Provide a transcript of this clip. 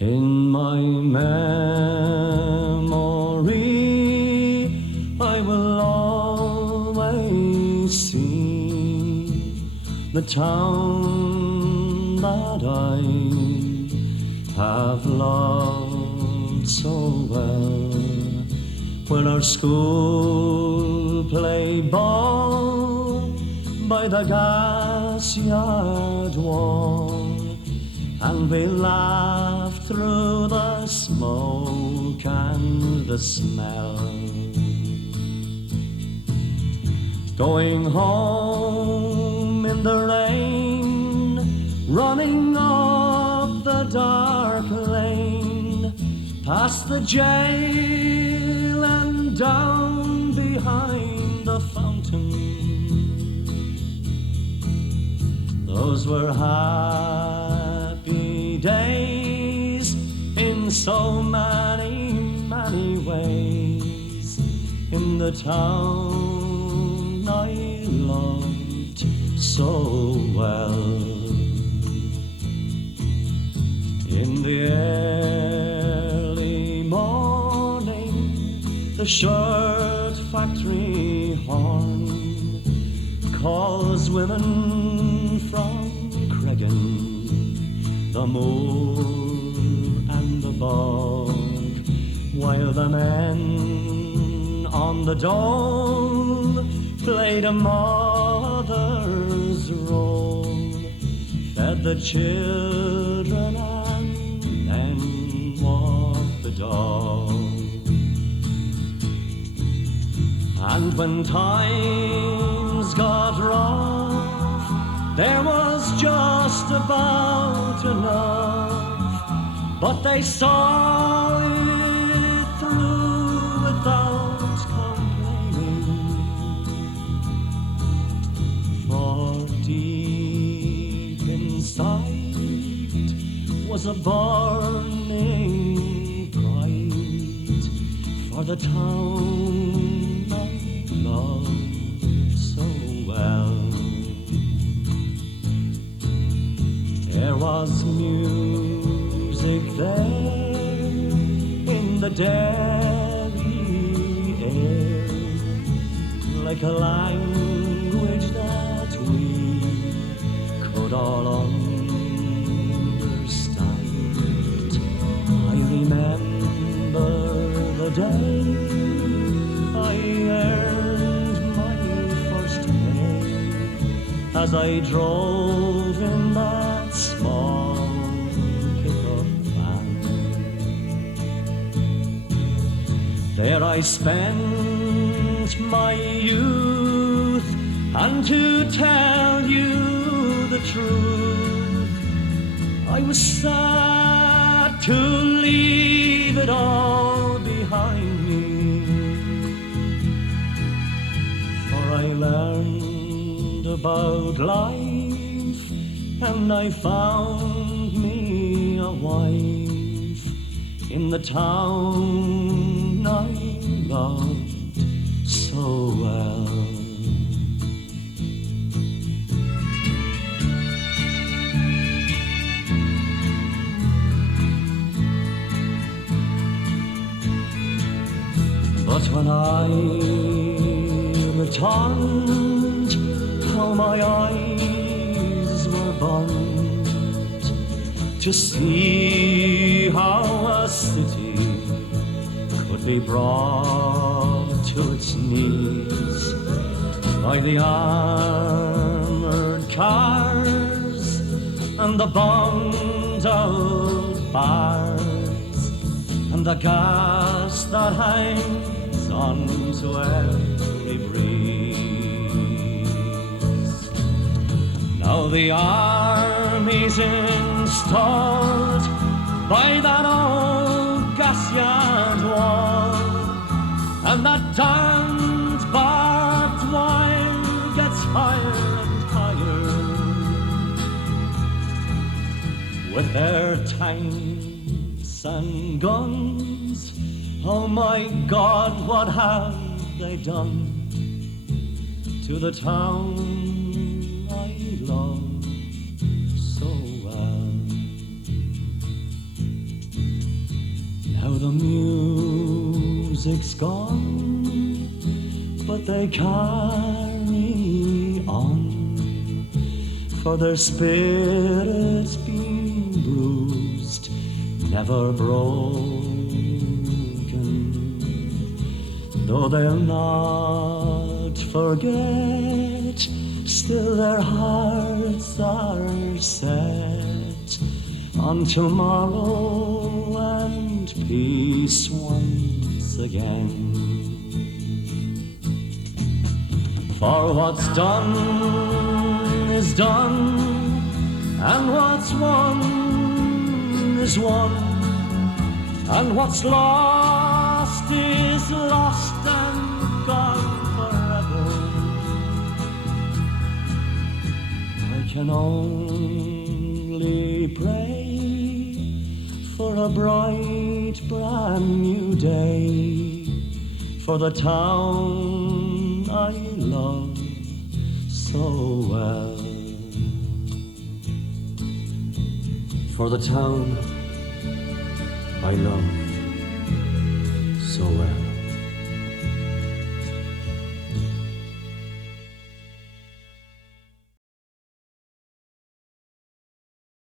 In my memory, I will always see the town that I have loved so well, when our school played ball by the gas yard wall, and we laughed through the smoke and the smell. Going home in the rain, running up the dark lane, past the jail and down behind the fountain. Those were happy days in so many, many ways, in the town I loved so well. In the early morning, the shirt factory horn calls women from Cregan, the moor and the bog, while the men on the dole played a mother's role, fed the children and then walked the dog. And when times got rough, there was just about enough, but they saw it through without complaining, for deep inside was a burning pride for the town I loved so well. There was music there in the Derry air, like a language that we could all understand. I remember the day I earned my first pay, as I drove in that small pickup van. There I spent my youth, and to tell you the truth, I was sad to leave it all behind me, for I learned about life, and I found me a wife in the town I loved so well. But when I returned, how my eyes were burned to see how a city could be brought to its knees by the armored cars and the bombed out bars and the gas that hangs onto every breeze. Now the army's installed by that old gas yard wall, and that damned barbed wire gets higher and higher, with their tanks and guns. Oh my God, what have they done to the town I love so well? the music's gone, but they carry on, for their spirit's been bruised, never broken. Though they'll not forget, still their hearts are set on tomorrow and peace once again. For what's done is done, and what's won is won, and what's lost is lost and gone forever. I can only pray for a bright brand new day, for the town I love so well, for the town I love so well.